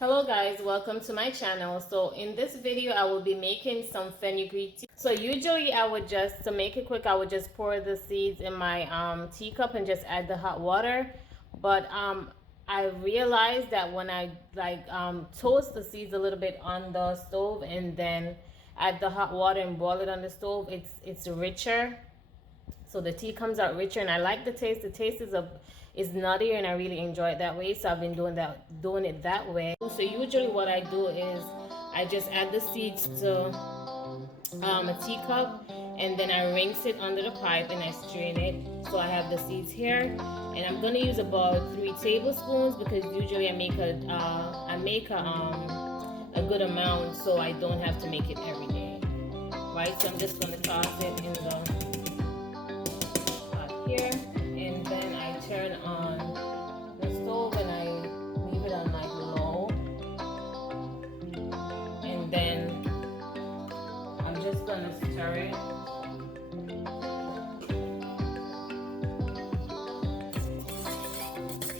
Hello guys, welcome to my channel. So in this video I will be making some fenugreek tea. So usually I would just, to make it quick, I would just pour the seeds in my teacup and just add the hot water. But I realized that when I toast the seeds a little bit on the stove and then add the hot water and boil it on the stove, it's richer. So the tea comes out richer, and I like the taste. The taste is nuttier, and I really enjoy it that way. So I've been doing it that way. So usually what I do is I just add the seeds to a teacup, and then I rinse it under the pipe and I strain it. So I have the seeds here, and I'm gonna use about 3 tablespoons because usually I make a good amount, so I don't have to make it every day, right? So I'm just gonna toss it in the here, and then I turn on the stove and I leave it on like low, and then I'm just gonna stir it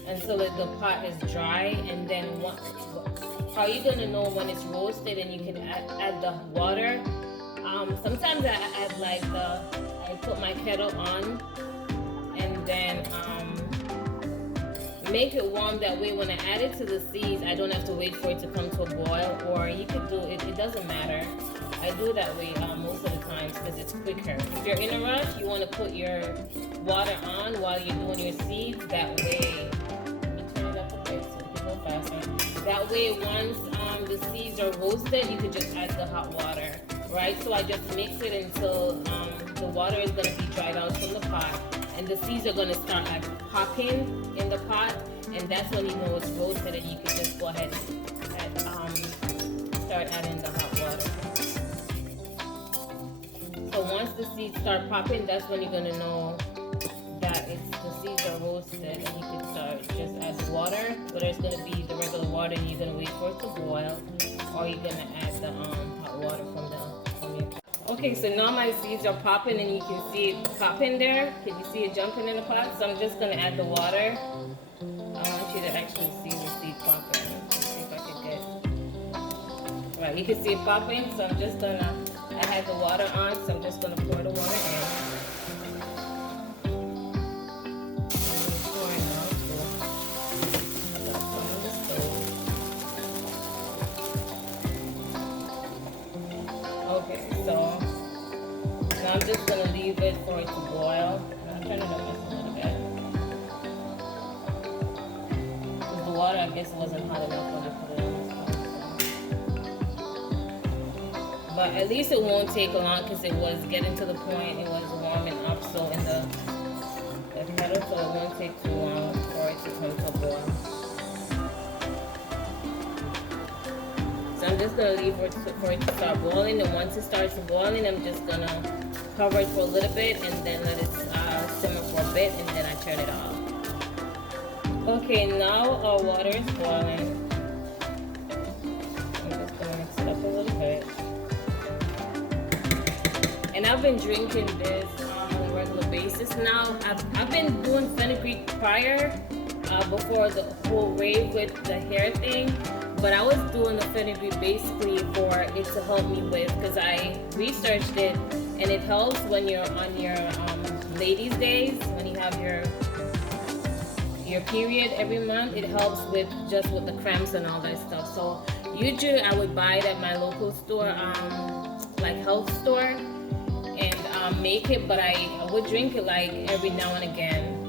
until the pot is dry. And then how you gonna know when it's roasted? And you can add the water. Sometimes I add I put my kettle on and then make it warm. That way when I add it to the seeds, I don't have to wait for it to come to a boil. Or you could do it, it doesn't matter. I do it that way most of the times because it's quicker. If you're in a rush, you want to put your water on while you're doing your seeds. That way, let me turn it up a bit so it can go faster. That way, once the seeds are roasted, you can just add the hot water, right? So I just mix it until the water is going to be dried out from the pot, and the seeds are going to start popping in the pot, and that's when you know it's roasted, and you can just go ahead and start adding the hot water. So once the seeds start popping, that's when you're going to know that the seeds are roasted, and you can start just add the water, whether it's going to be the regular water and you're going to wait for it to boil, or you're going to add the hot water from your pot. Okay, so now my seeds are popping, and you can see it popping there. Can you see it jumping in the pot? So I'm just going to add the water. I want you to actually see the seed popping. Let's see if I can get... Right, you can see it popping, so I'm just going to... I had the water on, so I'm just going to pour the water in. Okay, so now I'm just going to leave it for it to boil. I'll turn it up just a little bit. Because the water, I guess, wasn't hot enough when I put it on the stove. But at least it won't take long because it was getting to the point, it was warming up, so in the kettle, so it won't take too long for it to come to a boil. I'm just going to leave it for it to start boiling, and once it starts boiling, I'm just going to cover it for a little bit and then let it simmer for a bit, and then I turn it off. Okay, now our water is boiling. I'm just going to mix it up a little bit. And I've been drinking this on a regular basis now. I've been doing fenugreek prior, before the whole rave with the hair thing. But I was doing the fenugreek basically for it to help me with, because I researched it, and it helps when you're on your ladies' days, when you have your period every month. It helps with the cramps and all that stuff. So usually I would buy it at my local store, like health store, and make it, but I would drink it like every now and again.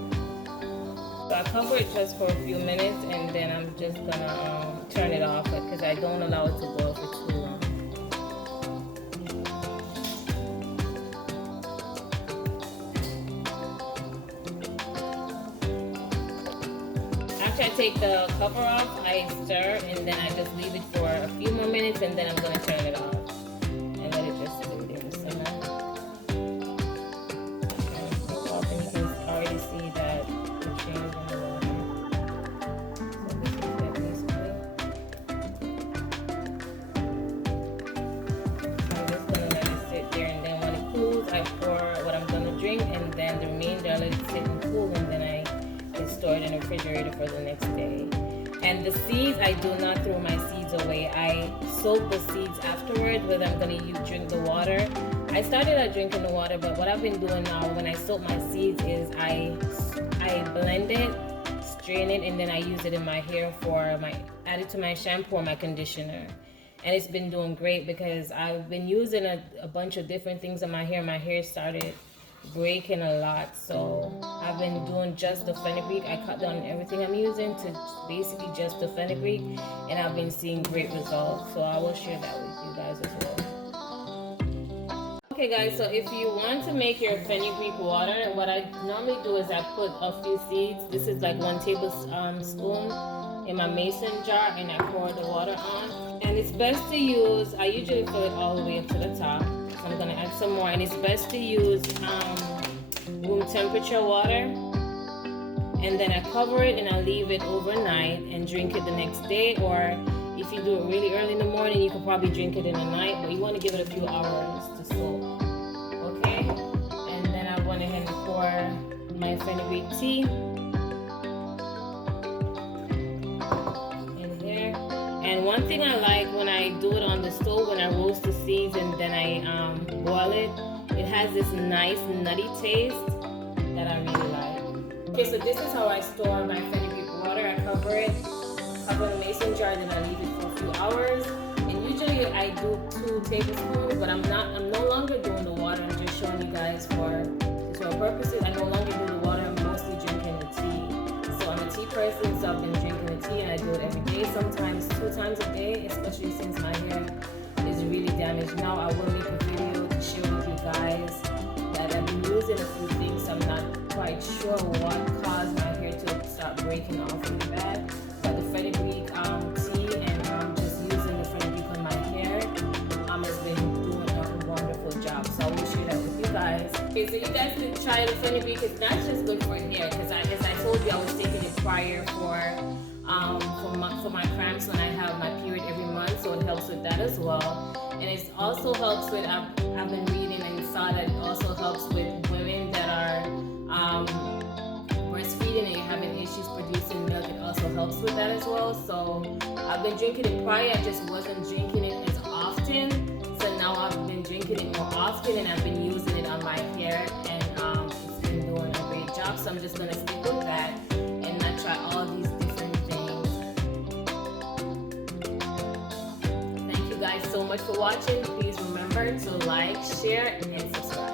So I cover it just for a few minutes, and then I'm just gonna turn it off because I don't allow it to boil for too long. After I take the cover off, I stir, and then I just leave it for a few more minutes, and then I'm gonna turn it off and let it just sit there and simmer. And you can already see that the change in the water. So this is that basically. I'm just gonna let it sit there, and then when it cools, I pour what I'm gonna drink, and then the remainder I let it sit and cool, and then I store it in the refrigerator for the next day. And the seeds I do not throw my away. I soak the seeds afterward, whether I'm gonna drink the water. I started out drinking the water, but what I've been doing now when I soak my seeds is I blend it, strain it, and then I use it in my hair add it to my shampoo or my conditioner. And it's been doing great because I've been using a bunch of different things in my hair. My hair started breaking a lot, so I've been doing just the fenugreek. I cut down everything I'm using to basically just the fenugreek, and I've been seeing great results, so I will share that with you guys as well. Okay guys, so if you want to make your fenugreek water, what I normally do is I put a few seeds. This is like 1 tablespoon in my mason jar, and I pour the water on. And it's best to use, I usually fill it all the way up to the top. So I'm gonna add some more, and it's best to use room temperature water. And then I cover it and I leave it overnight and drink it the next day. Or if you do it really early in the morning, you can probably drink it in the night, but you want to give it a few hours to soak. Okay? And then I went ahead and pour my fenugreek tea in here. And one thing I like when I do it on the stove, when I roast the seeds and then I boil it, it has this nice nutty taste that I really like. Okay, so this is how I store my fenugreek water. I cover it, cover the mason jar, then I leave it for a few hours. And usually I do 2 tablespoons, but I'm no longer doing the water. I'm just showing you guys for purposes. I no longer do the water. I'm mostly drinking the tea. So I'm a tea person, so I've been drinking the tea, and I do it every day, sometimes 2 times a day, especially since my hair is really damaged. Now I will make a video to share with you guys that I've been using a few things. I'm not quite sure what caused my hair to start breaking off really bad, but the fenugreek tea and just using the fenugreek on my hair has been doing a wonderful job. So I will share that with you guys. Okay, so you guys can try the fenugreek. It's not just good for hair, because as I told you, I was taking it prior for my cramps when I have my period every month, so it helps with that as well. And it also helps with, I've been reading and saw that it also helps with women that are breastfeeding and having issues producing milk. It also helps with that as well. So I've been drinking it prior, I just wasn't drinking it as often. So now I've been drinking it more often, and I've been using it on my hair, and it's been doing a great job. So I'm just gonna stick with that and not try all these different things. Thank you guys so much for watching. Please remember to like, share, and subscribe.